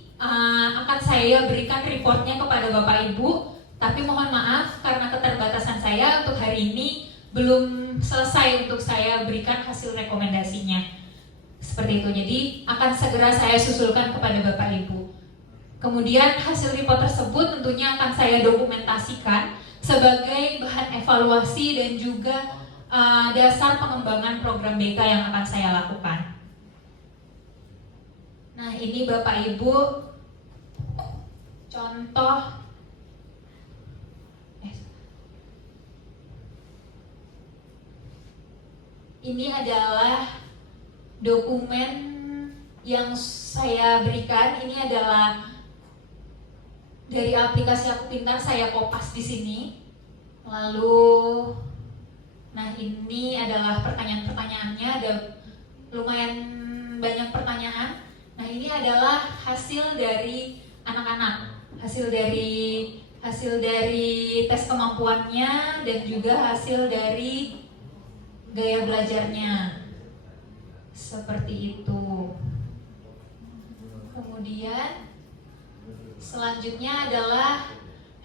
akan saya berikan reportnya kepada Bapak Ibu. Tapi mohon maaf karena keterbatasan saya untuk hari ini belum selesai untuk saya berikan hasil rekomendasinya. Seperti itu, jadi akan segera saya susulkan kepada Bapak Ibu. Kemudian hasil report tersebut tentunya akan saya dokumentasikan sebagai bahan evaluasi dan juga dasar pengembangan program BK yang akan saya lakukan. Nah, ini Bapak Ibu contoh ini adalah dokumen yang saya berikan. Ini adalah dari aplikasi Aku Pintar, saya kopas di sini. Lalu, nah ini adalah pertanyaan-pertanyaannya, ada lumayan banyak pertanyaan. Nah ini adalah hasil dari anak-anak, hasil dari tes kemampuannya dan juga hasil dari gaya belajarnya, seperti itu. Kemudian selanjutnya adalah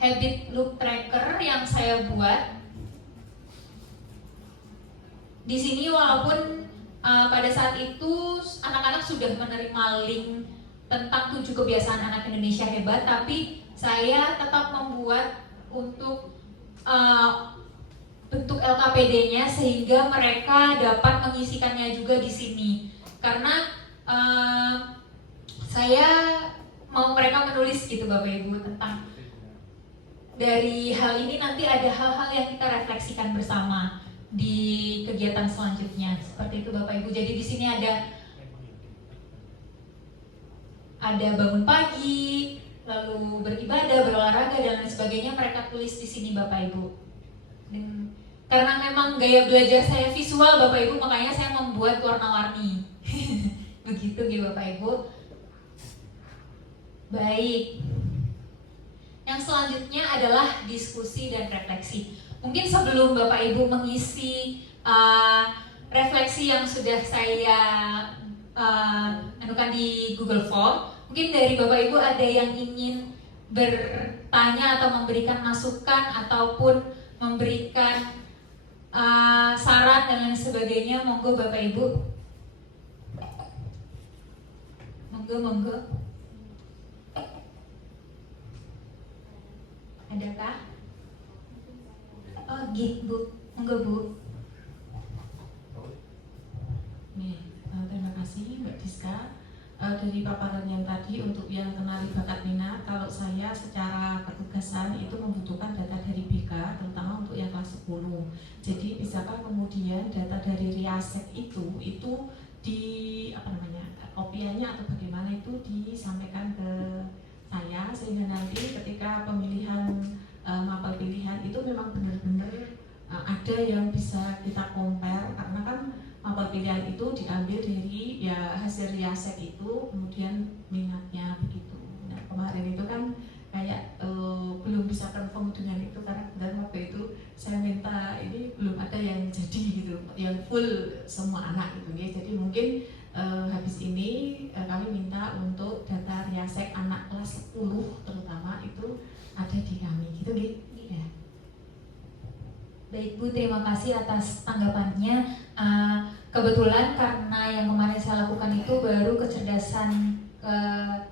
habit loop tracker yang saya buat. Di sini walaupun pada saat itu anak-anak sudah menerima link tentang 7 kebiasaan anak Indonesia hebat, tapi saya tetap membuat untuk bentuk LKPD-nya sehingga mereka dapat mengisikannya juga di sini. Karena saya mau mereka menulis gitu Bapak Ibu tentang dari hal ini, nanti ada hal-hal yang kita refleksikan bersama di kegiatan selanjutnya, seperti itu Bapak Ibu. Jadi di sini ada bangun pagi, lalu beribadah, berolahraga dan lain sebagainya mereka tulis di sini Bapak Ibu. Dan karena memang gaya belajar saya visual Bapak Ibu, makanya saya membuat warna-warni. Begitu gitu Bapak Ibu. Baik. Yang selanjutnya adalah diskusi dan refleksi. Mungkin sebelum Bapak Ibu mengisi refleksi yang sudah saya anukan di Google Form, mungkin dari Bapak Ibu ada yang ingin bertanya atau memberikan masukan ataupun memberikan saran dan lain sebagainya. Monggo Bapak Ibu. Monggo. Adakah? Oh, gitu Bu. Monggo Bu. Nih, terima kasih Mbak Diska. Dari paparan yang tadi untuk yang kenali bakat minat, kalau saya secara ketugasan itu membutuhkan data dari BK, terutama untuk yang kelas 10. Jadi bisakah kemudian data dari Riasek itu di kopiannya atau bagaimana itu disampaikan ke saya, sehingga nanti ketika pemilihan mapel pilihan itu memang benar-benar ada yang bisa kita compare, karena kan mapel pilihan itu diambil dari ya hasil riaset itu, kemudian minatnya begitu. Nah kemarin itu kan kayak belum bisa confirm dengan itu, karena kemudian waktu itu saya minta ini belum ada yang jadi gitu, yang full semua anak gitu ya. Jadi mungkin habis ini kami minta untuk data riasek anak kelas 10 terutama itu ada di kami gitu ya. Baik Bu, terima kasih atas tanggapannya. Kebetulan karena yang kemarin saya lakukan itu baru kecerdasan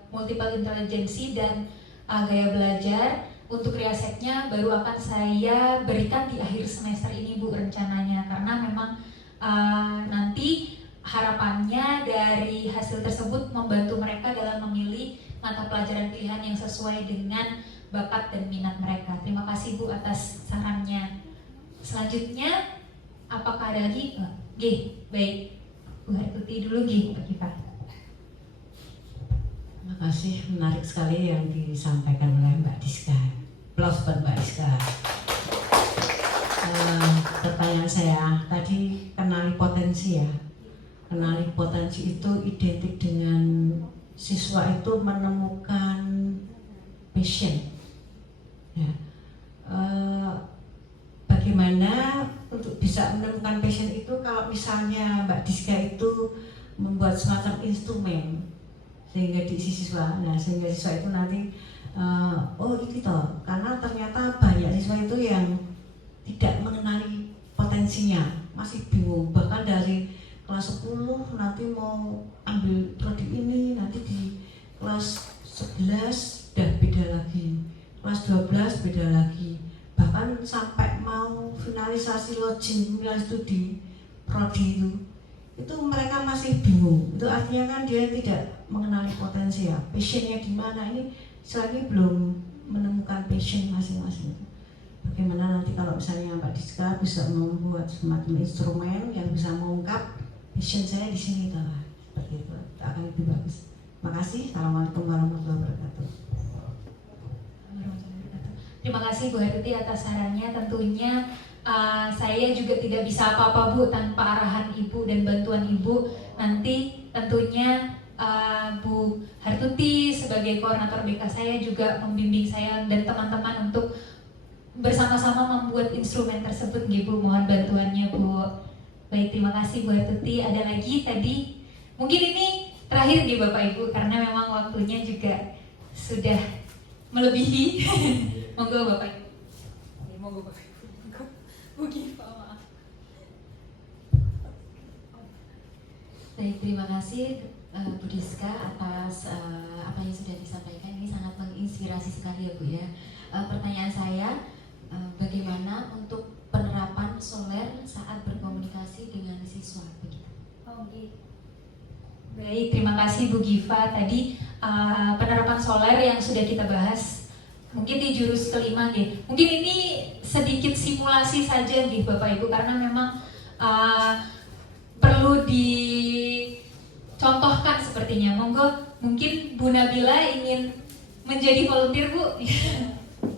multiple intelligency dan gaya belajar. Untuk riaseknya baru akan saya berikan di akhir semester ini Bu rencananya, karena memang nanti harapannya dari hasil tersebut membantu mereka dalam memilih mata pelajaran pilihan yang sesuai dengan bakat dan minat mereka. Terima kasih Bu atas sarannya. Selanjutnya, apakah ada lagi? Baik. Bu Hartuti dulu Pak Kifa. Terima kasih, menarik sekali yang disampaikan oleh Mbak Diska. Plus buat Mbak Diska. Pertanyaan saya tadi, kenali potensi ya. Kenali potensi itu identik dengan siswa itu menemukan passion. Ya. Bagaimana untuk bisa menemukan passion itu kalau misalnya Mbak Diska itu membuat semacam instrumen sehingga diisi siswa, sehingga siswa itu nanti oh itu toh, karena ternyata banyak siswa itu yang tidak mengenali potensinya, masih bingung, bahkan dari kelas 10 nanti mau ambil prodi ini, nanti di kelas 11 udah beda lagi, kelas 12 beda lagi, bahkan sampai mau finalisasi lodging studi prodi itu mereka masih bingung. Itu artinya kan dia tidak mengenali potensi ya, passionnya di mana. Ini selagi belum menemukan passion masing-masing. Bagaimana nanti kalau misalnya Mbak Diska bisa membuat semacam instrumen yang bisa mengungkap passion saya di sini, seperti itu akan lebih bagus. Terima kasih. Assalamualaikum warahmatullahi wabarakatuh. Terima kasih Bu Hartuti atas sarannya. Tentunya saya juga tidak bisa apa-apa Bu tanpa arahan Ibu dan bantuan Ibu. Nanti tentunya Bu Hartuti sebagai koordinator BK saya juga membimbing saya dan teman-teman untuk bersama-sama membuat instrumen tersebut Bu. Mohon bantuannya Bu. Baik, terima kasih Bu Hartuti. Ada lagi tadi? Mungkin ini terakhir Bapak Ibu, karena memang waktunya juga sudah melebihi. Monggo Bapak Ibu. Monggo Bapak Ibu. Bu Giva, maaf. Baik, terima kasih Bu Diska atas apa yang sudah disampaikan. Ini sangat menginspirasi sekali ya Bu ya. Pertanyaan saya, bagaimana untuk penerapan Soler saat berkomunikasi dengan siswa begitu? Baik, terima kasih Bu Giva. Tadi penerapan Soler yang sudah kita bahas mungkin di jurus kelima Mungkin ini sedikit simulasi saja Bapak Ibu, karena memang perlu dicontohkan sepertinya. Monggo, mungkin Bu Nabila ingin menjadi volunteer Bu?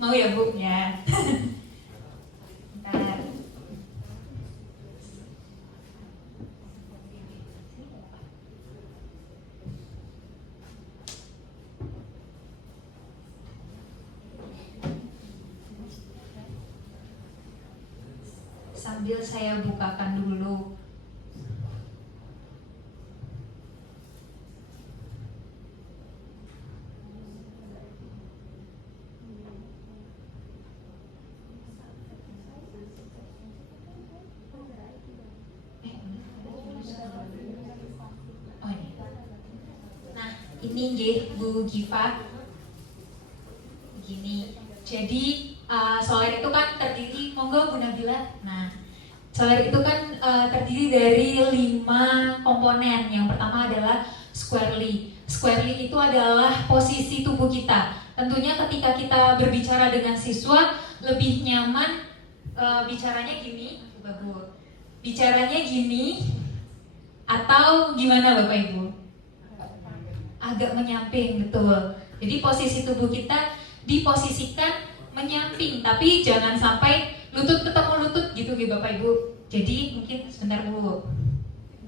Mau ya Bu? Ya. Bentar. Sambil saya bukakan dulu. Oh ini. Nah, ini nggih Bu Giva. Begini. Jadi solar itu kan terdiri, monggo Bu Nabila. Nah, solar itu kan terdiri dari 5 komponen. Yang pertama adalah squarely. Squarely itu adalah posisi tubuh kita. Tentunya ketika kita berbicara dengan siswa lebih nyaman bicaranya gini, coba Bu. Bicaranya gini atau gimana Bapak Ibu? Agak menyamping, betul. Jadi posisi tubuh kita diposisikan menyamping, tapi jangan sampai lutut ketemu lutut gitu Bapak Ibu. Jadi mungkin sebentar Bu.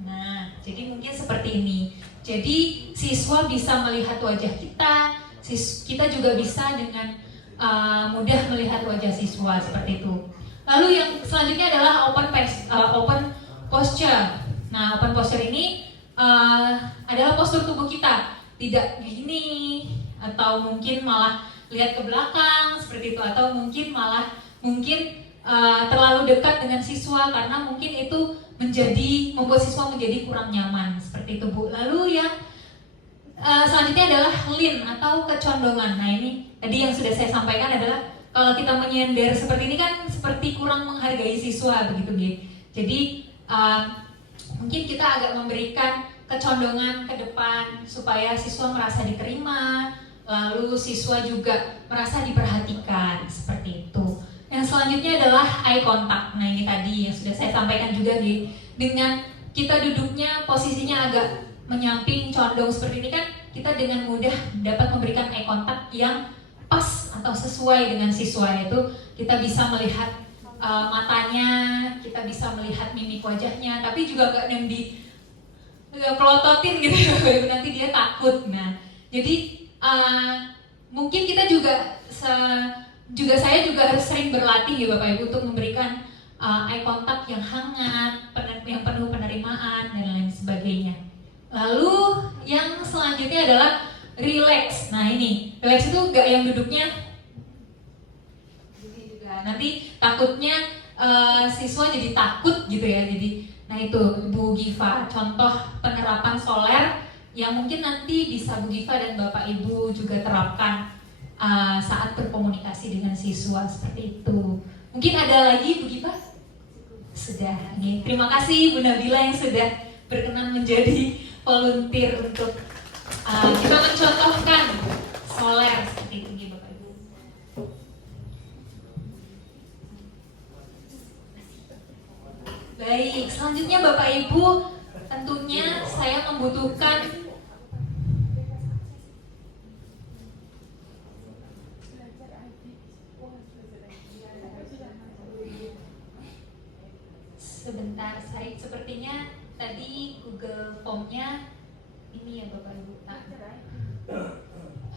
Nah, jadi mungkin seperti ini. Jadi siswa bisa melihat wajah kita, kita juga bisa dengan mudah melihat wajah siswa seperti itu. Lalu yang selanjutnya adalah open posture. Nah, open posture ini adalah postur tubuh kita, tidak gini atau mungkin malah lihat ke belakang seperti itu, atau mungkin malah terlalu dekat dengan siswa karena mungkin itu membuat siswa menjadi kurang nyaman seperti itu Bu. Lalu yang selanjutnya adalah lean atau kecondongan. Nah ini tadi yang sudah saya sampaikan adalah kalau kita menyender seperti ini kan seperti kurang menghargai siswa begitu gitu. Jadi mungkin kita agak memberikan kecondongan ke depan supaya siswa merasa diterima, lalu siswa juga merasa diperhatikan seperti itu. Yang selanjutnya adalah eye contact. Nah ini tadi yang sudah saya sampaikan juga dengan kita duduknya posisinya agak menyamping, condong seperti ini kan kita dengan mudah dapat memberikan eye contact yang pas atau sesuai dengan siswa, yaitu kita bisa melihat matanya, kita bisa melihat mimik wajahnya, tapi juga nggak pelototin gitu nanti dia takut. Nah jadi mungkin kita saya juga harus sering berlatih ya Bapak Ibu untuk memberikan eye contact yang hangat, yang penuh penerimaan dan lain sebagainya. Lalu yang selanjutnya adalah relax. Nah ini relax itu nggak yang duduknya juga, nanti takutnya siswa jadi takut gitu ya. Jadi nah itu Bu Giva contoh penerapan solar yang mungkin nanti bisa Bu Giva dan Bapak Ibu juga terapkan saat berkomunikasi dengan siswa seperti itu. Mungkin ada lagi Bu Giva? Sudah. Nih, terima kasih Bu Nabila yang sudah berkenan menjadi volunteer untuk kita mencontohkan solar seperti itu Bapak Ibu. Baik, selanjutnya Bapak Ibu tentunya saya membutuhkan sebentar, saya sepertinya tadi Google Form-nya ini ya Bapak Ibu. Nah,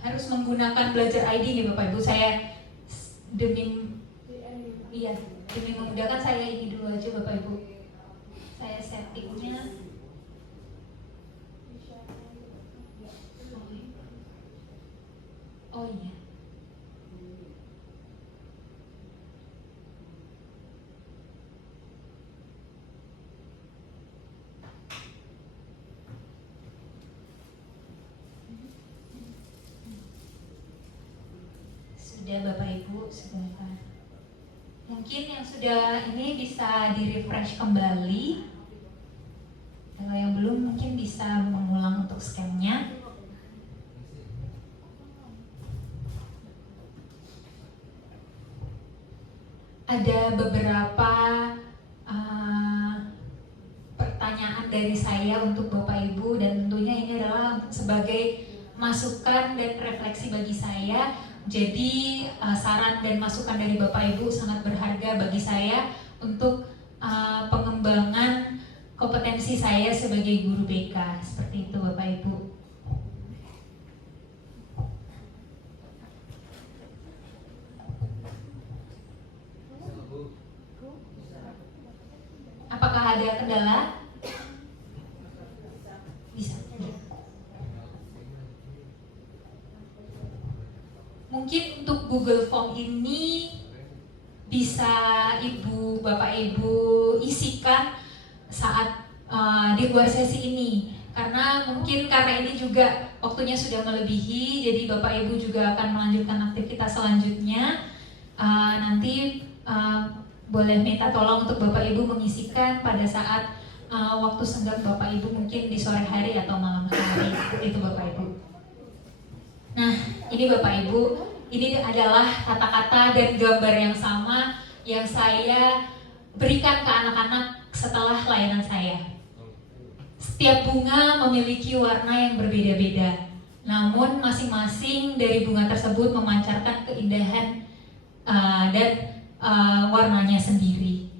harus menggunakan Belajar ID nih Bapak Ibu. Saya demi memudahkan saya ini dulu aja Bapak Ibu. Saya settingnya. Oh iya. Sudah Bapak Ibu, sebentar. Mungkin yang sudah ini bisa di-refresh kembali. Kalau yang belum mungkin bisa mengulang untuk scan-nya. Ada beberapa pertanyaan dari saya untuk Bapak Ibu, dan tentunya ini adalah sebagai masukan dan refleksi bagi saya. Jadi saran dan masukan dari Bapak Ibu sangat berharga bagi saya untuk pengembangan kompetensi saya sebagai guru BK. Seperti itu Bapak Ibu. Apakah ada kendala? Bisa. Mungkin untuk Google Form ini bisa Ibu, Bapak Ibu isikan saat di luar sesi ini. Karena ini juga waktunya sudah melebihi, jadi Bapak Ibu juga akan melanjutkan aktivitas selanjutnya. Nanti boleh minta tolong untuk Bapak Ibu mengisikan pada saat waktu senggang Bapak Ibu, mungkin di sore hari atau malam hari. Itu Bapak Ibu. Nah, ini Bapak Ibu, ini adalah kata-kata dan gambar yang sama yang saya berikan ke anak-anak setelah layanan saya. Setiap bunga memiliki warna yang berbeda-beda, namun masing-masing dari bunga tersebut memancarkan keindahan dan warnanya sendiri.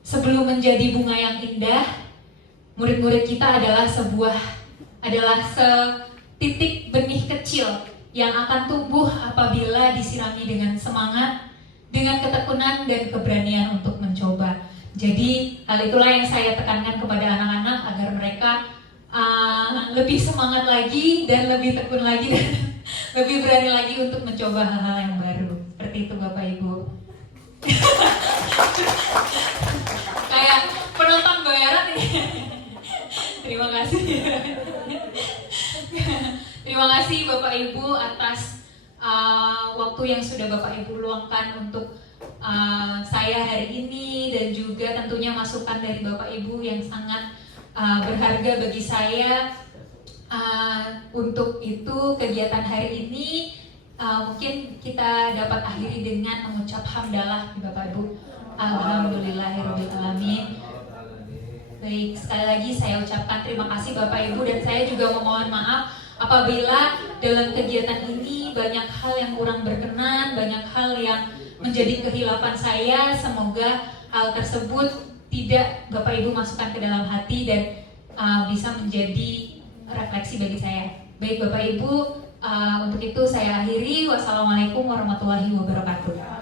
Sebelum menjadi bunga yang indah, murid-murid kita adalah setitik benih kecil yang akan tumbuh apabila disirami dengan semangat, dengan ketekunan dan keberanian untuk mencoba. Jadi hal itulah yang saya tekankan kepada anak-anak agar mereka lebih semangat lagi dan lebih tekun lagi dan lebih berani lagi untuk mencoba hal-hal yang baru. Seperti itu Bapak Ibu. Kayak penonton bayaran ini. Terima kasih. Terima kasih Bapak Ibu atas waktu yang sudah Bapak Ibu luangkan untuk saya hari ini, dan juga tentunya masukan dari Bapak Ibu yang sangat berharga bagi saya. Untuk itu kegiatan hari ini mungkin kita dapat akhiri dengan mengucap hamdalah di Bapak Ibu. Alhamdulillahirabbil alamin. Baik, sekali lagi saya ucapkan terima kasih Bapak Ibu, dan saya juga memohon maaf apabila dalam kegiatan ini banyak hal yang kurang berkenan, banyak hal yang menjadi kehilapan saya. Semoga hal tersebut tidak Bapak Ibu masukkan ke dalam hati dan bisa menjadi refleksi bagi saya. Baik Bapak Ibu, untuk itu saya akhiri. Wassalamualaikum warahmatullahi wabarakatuh.